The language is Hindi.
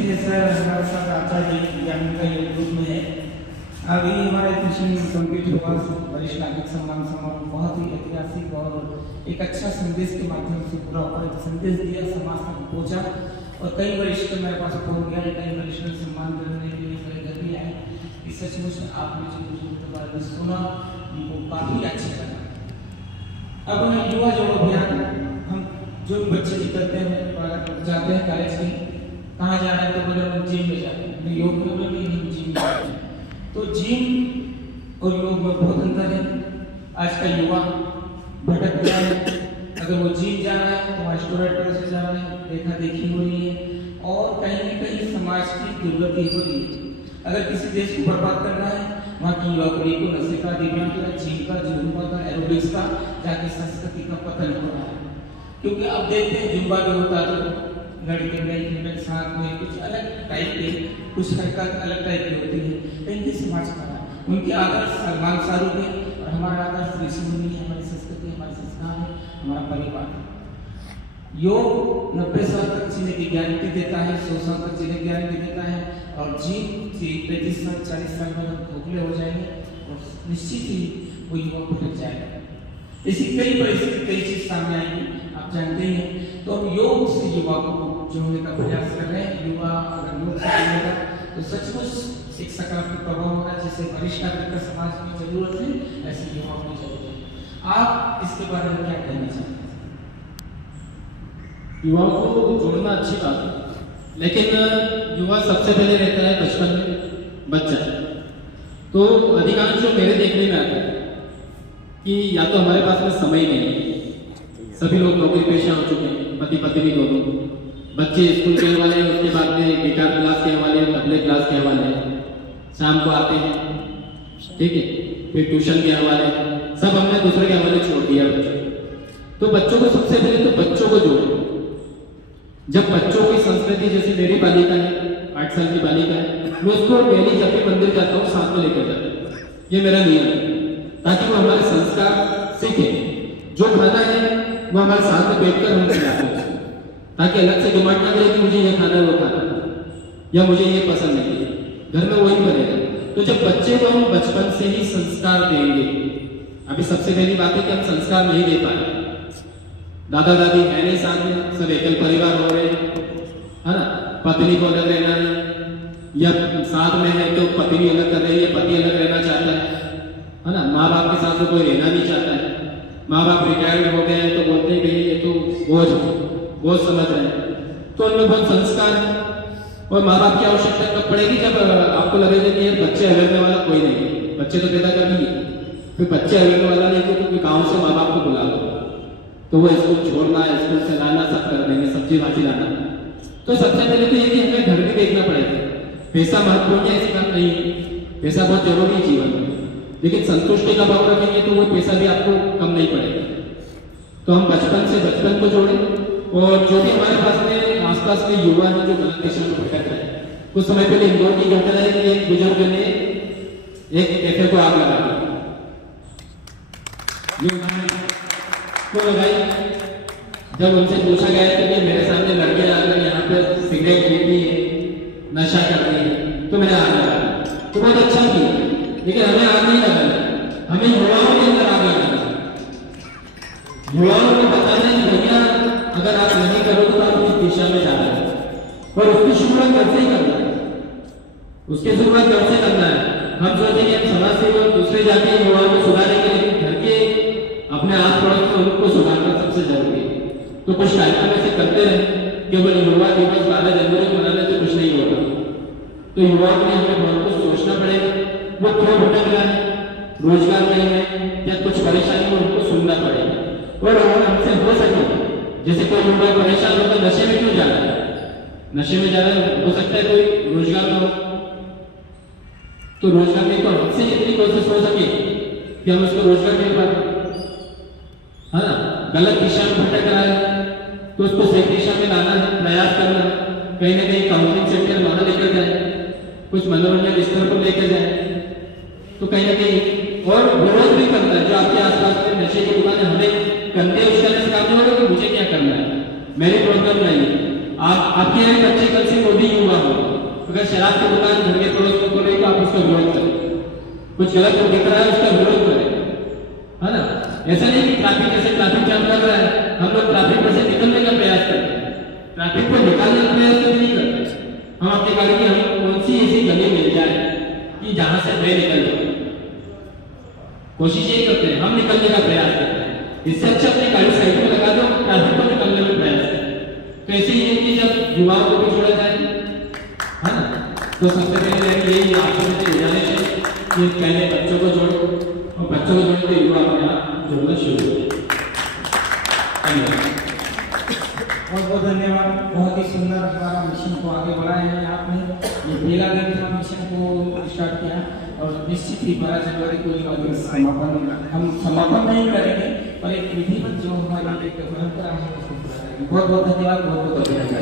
देखिए सर, हमारे साथ आचार्य ज्ञान का ये ग्रुप में है। अभी हमारा ट्यूशन कंप्लीट हुआ, वरिष्ठ नागरिक सम्मान समारोह बहुत ही ऐतिहासिक और एक अच्छा संदेश के माध्यम से पूरा हुआ। एक संदेश दिया, समाज तक पहुंचा और कई वरिष्ठ मेरे पास फोन गया, कई वरिष्ठ सम्मान करने के लिए मेरे घर भी आए। इस सचमुच आपने जो बारे में सुना उनको काफ़ी अच्छा लगा। अब मैं युवा जो अभियान, हम जो बच्चे निकलते हैं जाते हैं कॉलेज के, कहाँ जा रहे हैं तो बोले हम जिम में जा रहे हैं, योग में बोले नहीं हम जिम में जा रहे हैं। तो जिम और योग में बहुत अंतर है। आज का युवा भटक गया है। अगर वो जिम जा रहा है तो मास्टरेटर से जा रहे हैं, देखा देखी हो रही है और कहीं न कहीं समाज की दुर्गति हो रही है। अगर किसी देश को बर्बाद करना है, वहाँ की युवा पीढ़ी को नशे का, दिव्यांग का, जिम का, जुम्बा का, एरोबिक्स का, जाके संस्कृति का पतन हो रहा है। क्योंकि अब देखते हैं जुम्बा भी होता तो लड़के लड़के साथ में कुछ अलग टाइप के, कुछ हरकत अलग टाइप की होती है। तो इनके समाज का उनके आदर्श सलमान शाहरुख है और हमारा आदर्श ऋषि मुनि है, हमारी संस्कृति, हमारे संस्कार है, हमारा परिवार है। योग 90 साल तक जीने की गारंटी देता है, 100 साल तक जीने की गारंटी देता है और जिम 35 साल 40 साल में हम खोखले हो जाएंगे और निश्चित ही वो युवा भटक जाएगा। इसी कई परिस्थिति, कई चीज सामने आएंगी, आप जानते हैं। तो हम योग से युवा को जोड़ने का प्रयास कर रहे हैं। युवा अगर योग से जुड़ेगा तो सचमुच एक सकारात्मक प्रभाव होगा। जैसे वरिष्ठ नागरिक का समाज की जरूरत है, ऐसे युवाओं की जरूरत है। आप इसके बारे में क्या कहना चाहते हैं? युवाओं को जोड़ना अच्छी बात है, लेकिन युवा सबसे पहले रहता है बचपन में बच्चा। तो अधिकांश जो मेरे देखने में आता है कि या तो हमारे पास में समय नहीं है, सभी लोग नौकरी पेशा हो चुके हैं, पति पत्नी दोनों, बच्चे स्कूल के वाले हैं, उसके बाद में गिटार क्लास के वाले हैं, तबले क्लास के हवाले हैं, शाम को आते हैं, ठीक है, फिर ट्यूशन के हवाले, सब हमने दूसरे के हवाले छोड़ दिया बच्चों को। तो बच्चों को सबसे पहले तो बच्चों को जोड़ो। जब बच्चों की संस्कृति, जैसे मेरी बालिका है, 8 साल की बालिका है, मैं उसको डेली जब भी मंदिर जाता हूँ साथ में लेकर जाता हूँ। ये मेरा नियम है, ताकि वो हमारे संस्कार सीखे। जो खाना है वो हमारे साथ में बैठकर हम खिलाते हैं, ताकि अलग से डिमांड ना करे कि मुझे ये खाना है, वो खाना या मुझे ये पसंद नहीं है, घर में वही बनेगा। तो जब बच्चे को हम बचपन से ही संस्कार देंगे, अभी सबसे पहली बात है कि हम संस्कार नहीं दे पाए, दादा दादी है नहीं साथ में, सब एकल परिवार हो रहे हैं, है ना, पत्नी को अलग रहना है, या साथ में है तो पत्नी अलग कर रही है, पति अलग रहना चाहता है ना, माँ बाप के साथ में कोई रहना नहीं चाहता है, माँ बाप रिटायर्ड हो गए हैं तो बोलते हैं कि ये तो बोझ समझ रहे हैं। तो उनमें बहुत संस्कार है और माँ बाप की आवश्यकता कब पड़ेगी? जब आपको लगेगा कि यार बच्चे अगलने वाला कोई नहीं है, बच्चे तो पैदा कर दिए, फिर बच्चे अगलने वाला नहीं तो गाँव से माँ बाप को बुला लो, तो वो स्कूल छोड़ना, स्कूल से लाना, सब कर देंगे, सब्जी भाजी लाना। तो सबसे पहले तो ये कि हमें घर भी देखना पड़ेगा। पैसा महत्वपूर्ण है, ऐसी बात नहीं है, पैसा बहुत जरूरी है जीवन में, लेकिन संतुष्टि का भाव रखेंगे तो वो पैसा भी आपको कम नहीं पड़ेगा। तो हम बचपन से बचपन को जोड़ें और जो भी हमारे पास में आसपास के युवा हैं जो गलत दिशा में भटक रहे हैं। कुछ समय पहले इंदौर की घटना है कि एक बुजुर्ग ने एक कैफे को आग लगा दी, तो लगाई। जब उनसे पूछा गया कि मेरे सामने लड़के आकर यहाँ पे सिगरेट पीती है, नशा कर रही है, तो मैंने आग लगा, तो बहुत अच्छा किया, लेकिन हमें आग नहीं लगाना, हमें युवाओं के अंदर आग लगाना, युवाओं को बताना है कि भैया अगर आप नहीं करोगे तो आप इस दिशा में जा रहे हैं, और उसकी शुरुआत घर से ही करना है, उसकी शुरुआत घर से करना है। हम सोचेंगे हम समाज से और दूसरे जाके युवाओं को सुधारेंगे, लेकिन घर के अपने आस पड़ोस में उनको सुधारना सबसे जरूरी है। तो कुछ कार्यक्रम ऐसे करते रहे, केवल युवा दिवस 12 जनवरी को मनाने से कुछ नहीं होगा। तो युवाओं के लिए हमें बहुत कुछ सोचना पड़ेगा, वो क्यों भटक रहा है, रोजगार नहीं है या कुछ परेशानी हो, उनको सुनना पड़ेगा। और अगर हमसे हो सके, जैसे कोई युवा परेशान हो तो नशे में क्यों जा रहा है, नशे में जा रहा है, हो सकता है कोई रोजगार ना हो, तो रोजगार में तो हमसे इतनी कोशिश हो सके कि हम उसको रोजगार दे पाए, है ना। गलत दिशा में भटक रहा है तो उसको सही दिशा में लाना है, प्रयास करना है, कहीं ना कहीं काउंसलिंग सेंटर वहां लेकर जाए, कुछ मनोरंजन स्तर पर लेकर जाए, तो कहीं ना कहीं और विरोध भी करना है। जो आपके आसपास में नशे की दुकान है, हमें कंधे उसका काम नहीं होगा कि मुझे क्या करना है, मेरी प्रॉब्लम नहीं है। आपके यहाँ बच्चे कल से मोदी युवा हो, अगर शराब की दुकान घर के पड़ोस में खोले तो आप उसका विरोध करें, कुछ गलत दिख रहा है उसका विरोध करें, है ना। ऐसा नहीं कि ट्रैफिक जैसे ट्रैफिक जाम लग रहा है हम लोग ट्रैफिक में से निकलने का प्रयास करते हैं, ट्रैफिक को निकालने का प्रयास कभी नहीं करते। हम अपनी गाड़ी की हम कौन सी ऐसी गली मिल जाए कि जहां से मैं निकल जाऊं, कोशिश यही करते हैं, हम निकलने का प्रयास करते हैं। इससे अच्छा अपनी गाड़ी साइड में लगा दो, ट्रैफिक को निकलने में प्रयास करें। तो ऐसे ही है कि जब युवाओं को भी छोड़ा जाए, है ना, तो सबसे पहले यही आपको मुझे जाने चाहिए कि पहले बच्चों को जोड़ो और बच्चों को जोड़ते तो युवा अपने आप जोड़ना शुरू हो। धन्यवाद, बहुत बहुत धन्यवाद। बहुत ही सुंदर हमारा मिशन को आगे बढ़ाया है आपने। ये पहला दिन था मिशन को स्टार्ट किया और निश्चित ही 12 जनवरी को समापन नहीं करेंगे पर एक विधिवत जो हमारी एक परंपरा है उसको पूरा करेंगे। बहुत बहुत धन्यवाद, बहुत बहुत धन्यवाद।